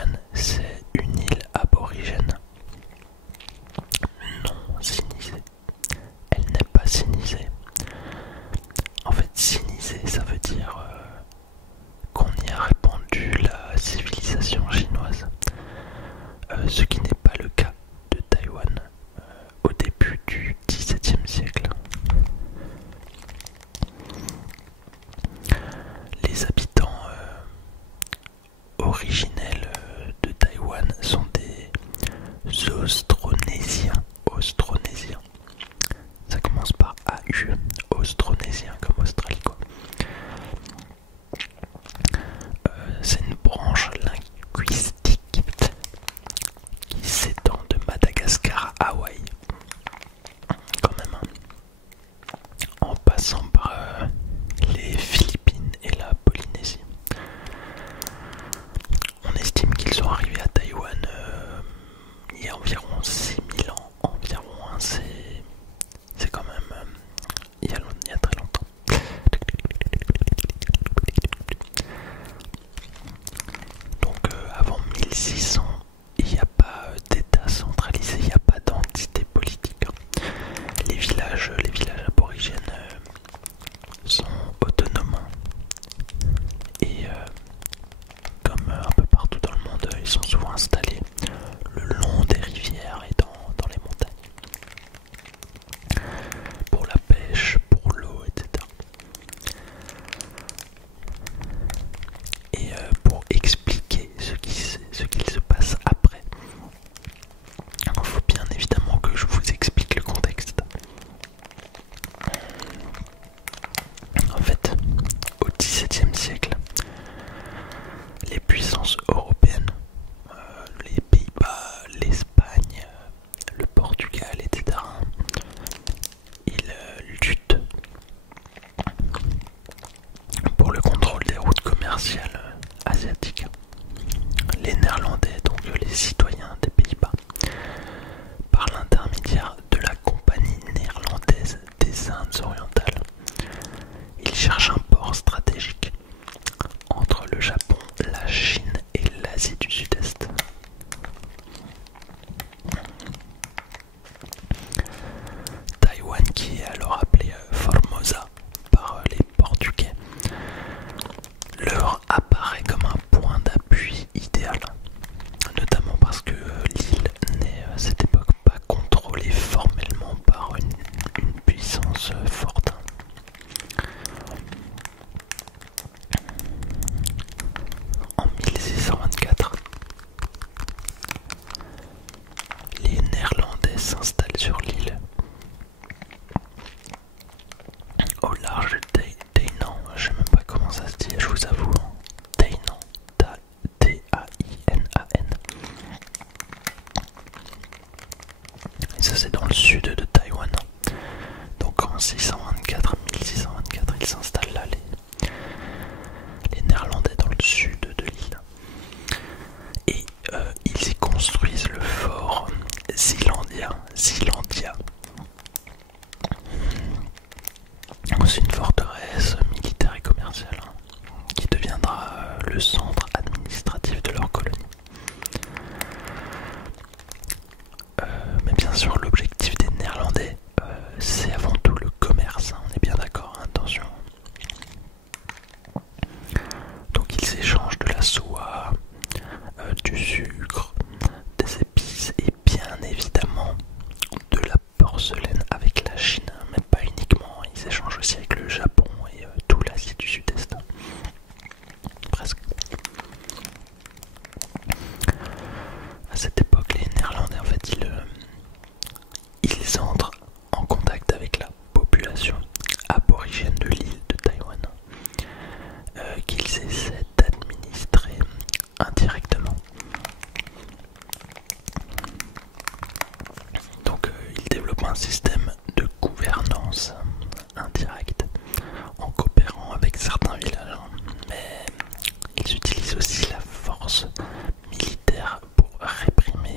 Taïwan, c'est une île aborigène non sinisée. Elle n'est pas sinisée. En fait, sinisée, ça veut dire qu'on y a répandu la civilisation chinoise. Ce qui n'est pas le cas de Taïwan au début du XVIIe siècle. Les habitants originels de Taïwan sont des Austronésiens. Austronésiens. Ça commence par AU. Austronésiens comme Australie quoi. C'est une branche linguistique qui s'étend de Madagascar à Hawaï. Quand même. En passant par les Philippines et la Polynésie. On estime qu'ils sont arrivés à Taïwan il y a environ 6000 ans. Environ, hein, c'est quand même il y a très longtemps. Donc avant 1600, il n'y a pas d'état centralisé, il n'y a pas d'entité politique. Les villages aborigènes sont autonomes et comme un peu partout dans le monde, ils sont souvent installés le long des rivières et dans les montagnes pour la pêche, pour l'eau, etc. Et pour expliquer ce qu'il se passe après, il faut bien évidemment que je vous explique le contexte. En fait, au XVIIe siècle, les puissances européennes, les Pays-Bas, l'Espagne, le Portugal, etc., ils luttent pour le contrôle des routes commerciales asiatiques. Les Néerlandais, donc les citoyens des Pays-Bas, par l'intermédiaire de la Compagnie néerlandaise des Indes orientales, ils cherchent un port stratégique entre le Japon, la Chine et l'Asie du Sud-Est. Taïwan, qui est alors appelé Formosa par les Portugais, leur apparaît comme un point d'appui idéal, notamment parce que l'île n'est à cette époque pas contrôlée formellement par une puissance forte. En 1624, les Néerlandais s'installent sur l'île au large de Tainan. Je sais même pas comment ça se dit, je vous avoue. Tainan, T-A-I-N-A-N. Et ça c'est dans le sud de Taïwan. Donc en 1624, ils s'installent là, les Néerlandais dans le sud de l'île. Et ils y construisent le fort Zeelandia. C'est une forteresse militaire et commerciale qui deviendra le centre administratif de leur colonie. Mais bien sûr, l'objectif des Néerlandais, c'est avant tout le commerce, on est bien d'accord, attention. Donc ils échangent de la soie, du sucre, des épices et bien évidemment de la porcelaine avec la Chine, mais pas uniquement, ils échangent aussi avec le Japon et tout l'Asie du Sud-Est. Presque. À cette époque, les Néerlandais, en fait, ils entrent en contact avec la population aborigène de l'île de Taïwan, qu'ils essaient d'administrer indirectement. Donc ils développent un système de gouvernance indirecte en coopérant avec certains villages, mais ils utilisent aussi la force militaire pour réprimer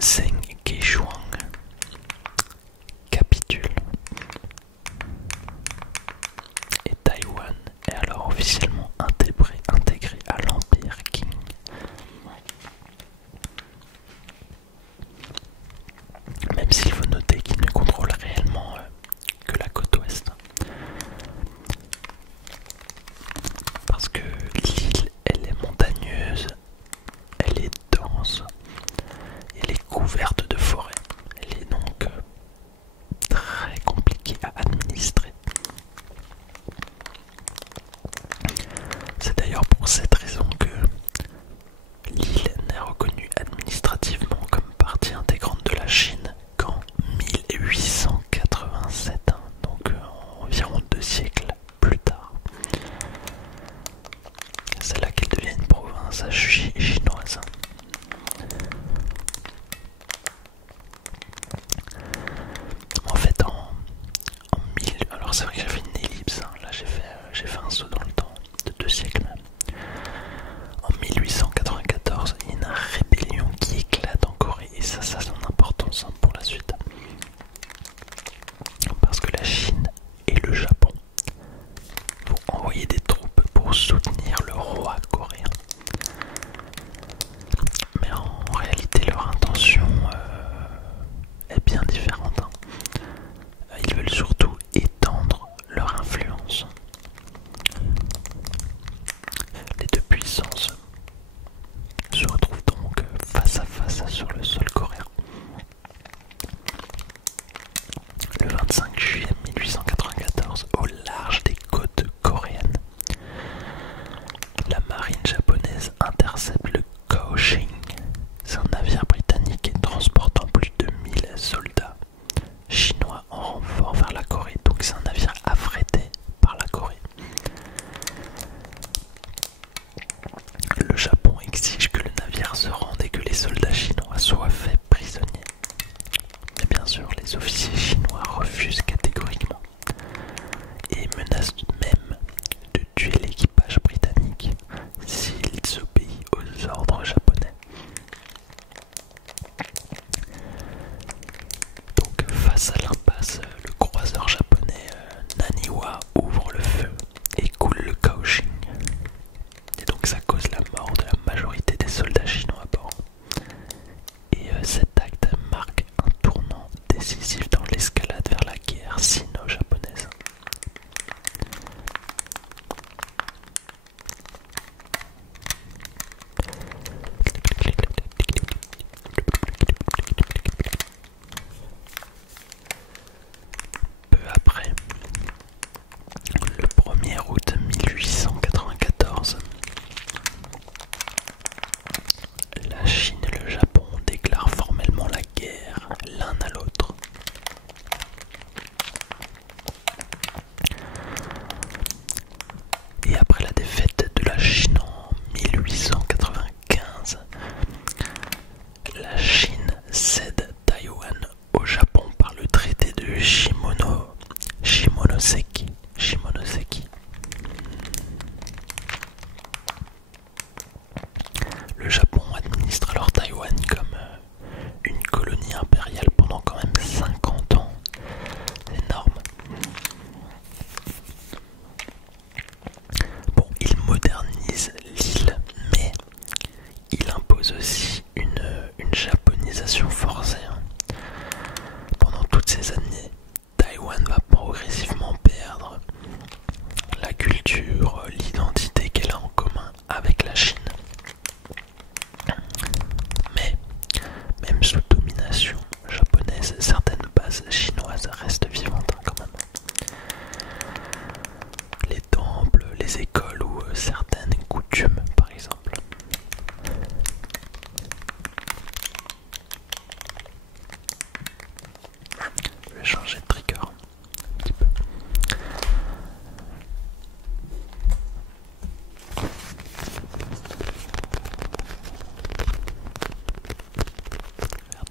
Zheng Keishuang capitule et Taïwan est alors officiellement intégré à l'Empire Qing. Même s'il faut noter qu'il ne contrôle réellement que la côte ouest. Parce que l'île, elle est montagneuse, elle est dense, elle est couverte de forêts. Elle est donc très compliquée à administrer. C'est d'ailleurs pour cette raison que l'île n'est reconnue administrativement comme partie intégrante de la Chine qu'en 1887, donc environ 2 siècles plus tard. C'est là qu'elle devient une province chinoise. En fait, alors c'est vrai que j'ai fait une ellipse, hein. Là j'ai fait un saut dans le temps de 2 siècles même. En 1894, il y a une rébellion qui éclate en Corée et ça a son importance pour la suite. Parce que la Chine et le Japon vont envoyer des troupes pour soutenir le roi coréen. Mais en réalité, leur intention est bien différente. Ils veulent surtout étendre leur influence. Les deux puissances se retrouvent donc face à face sur le sol coréen. Le 25 juillet 1894, au large des côtes coréennes, la marine japonaise intercepte le Kaohsiung. C'est un navire britannique transportant plus de 1000 soldats chinois en renfort vers la Corée. Donc c'est un navire affrété par la Corée. Le Japon exige que le navire se rende et que les soldats chinois soient faits prisonniers. Mais bien sûr, les officiers chinois refusent catégoriquement et menacent même de tuer l'équipage britannique s'il s'obéit aux ordres japonais. Donc face à l'impasse, le croiseur japonais Naniwa ouvre le feu et coule le Kaohsiung. Et donc ça cause la mort de la majorité des soldats chinois à bord. Et cet acte marque un tournant décisif dans l'escalade vers la guerre sino-japonaise. Peu après, le 1er août 1894, la Chine et le Japon déclarent formellement la guerre l'un à l'autre. Et après la défaite de la Chine en 1895, la Chine cède Taïwan au Japon par le traité de Shimonoseki. Le Japon administre alors Taïwan comme une colonie impériale pendant quand même 50 ans. C'est énorme. Bon, il modernise l'île, mais il impose aussi une japonisation forcée. Pendant toutes ces années, Taïwan va progressivement perdre la culture, l'identité qu'elle a en commun avec la Chine. Mais, même sous domination japonaise, certaines bases chinoises restent vivantes quand même. Les temples, les écoles ou certaines coutumes par exemple. Je vais changer de trigger un petit peu. Faire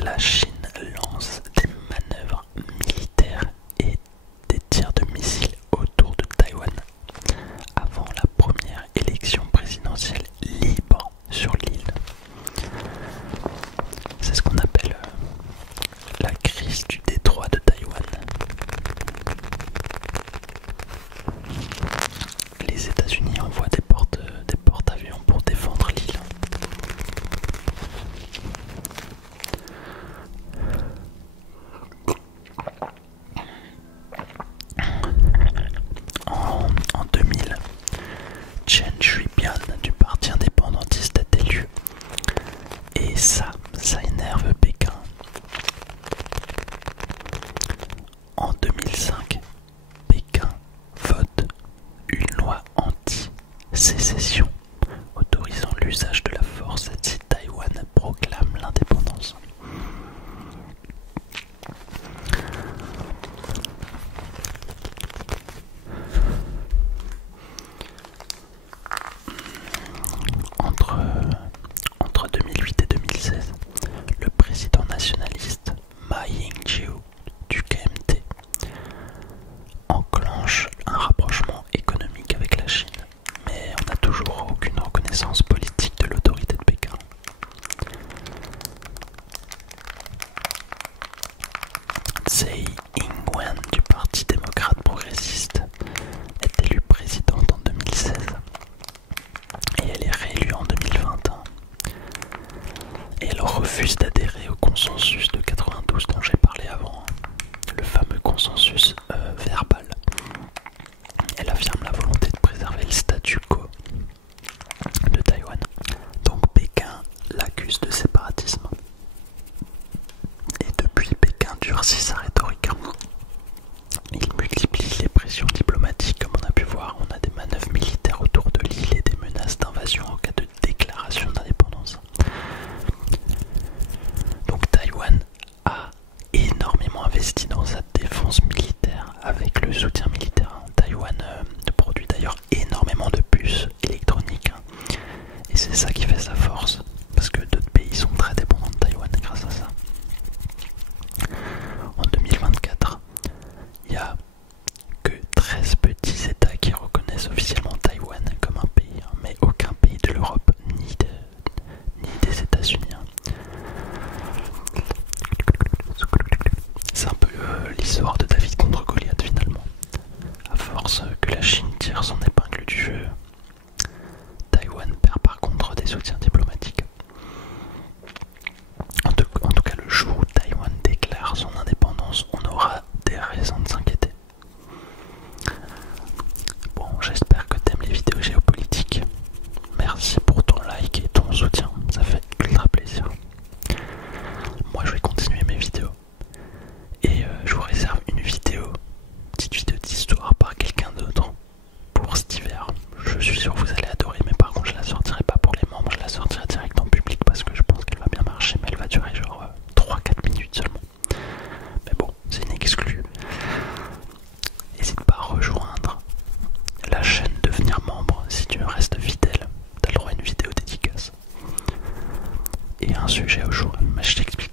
la Chine lance des manœuvres militaires et des tirs de missiles autour de Taïwan avant la première élection présidentielle libre sur l'île. C'est ce qu'on appelle la crise du détroit de Taïwan. Les États-Unis envoient des porte-avions pour défendre l'île. En 2000, Chen Shui-bian du parti indépendantiste est élu. Et ça énerve Pékin. En 2005, Pékin vote une loi anti-sécession autorisant l'usage de la force si Taïwan proclame l'indépendance. Entre 2008 et 2016, le président nationaliste Ma Ying-jeou du KMT enclenche un rapprochement économique avec la Chine, mais on n'a toujours aucune reconnaissance politique de l'autorité de Pékin. Tsai Ing-wen du Parti démocrate progressiste est élue présidente en 2016 et elle est réélue en 2021. Et elle refuse d'adhérer au consensus de 92 dont j'ai parlé avant, le fameux consensus verbal. Elle affirme la volonté de préserver le statu quo de Taïwan. Donc Pékin l'accuse de séparatisme. Et depuis, Pékin durcit sa rhétorique. Il multiplie les pressions diplomatiques, comme on a pu voir. On a des manœuvres militaires autour de l'île et des menaces d'invasion en cas de déclaration d'indépendance. Donc Taïwan a énormément investi dans sa défense militaire avec le soutien militaire. Taïwan produit d'ailleurs énormément de puces électroniques et c'est ça qui fait sa force parce que d'autres pays sont très dépendants de Taïwan grâce à ça. En 2024, il n'y a que 13 petits États qui reconnaissent officiellement Taïwan comme un pays, mais aucun pays de l'Europe ni des États-Unis. C'est un peu l'histoire de David contre Goliath finalement. À force que la Chine tire son épingle du jeu, Taïwan perd par contre des soutiens diplomatiques. En tout cas, le jour où Taïwan déclare son indépendance, on aura des raisons de s'inquiéter. Bon, j'espère que t'aimes les vidéos géopolitiques. Merci pour ton like et ton soutien, ça fait ultra plaisir. Moi je vais continuer mes vidéos. Et je vous réserve une petite vidéo d'histoire par quelqu'un d'autre pour cet hiver. Je suis sûr que vous allez adorer, mais par contre je la sortirai pas pour les membres, je la sortirai direct en public parce que je pense qu'elle va bien marcher, mais elle va durer genre 3-4 minutes seulement. Mais bon, c'est une exclue. N'hésite pas à rejoindre la chaîne, devenir membre. Si tu restes fidèle, t'as le droit à une vidéo dédicace et un sujet au jour. Mais je t'explique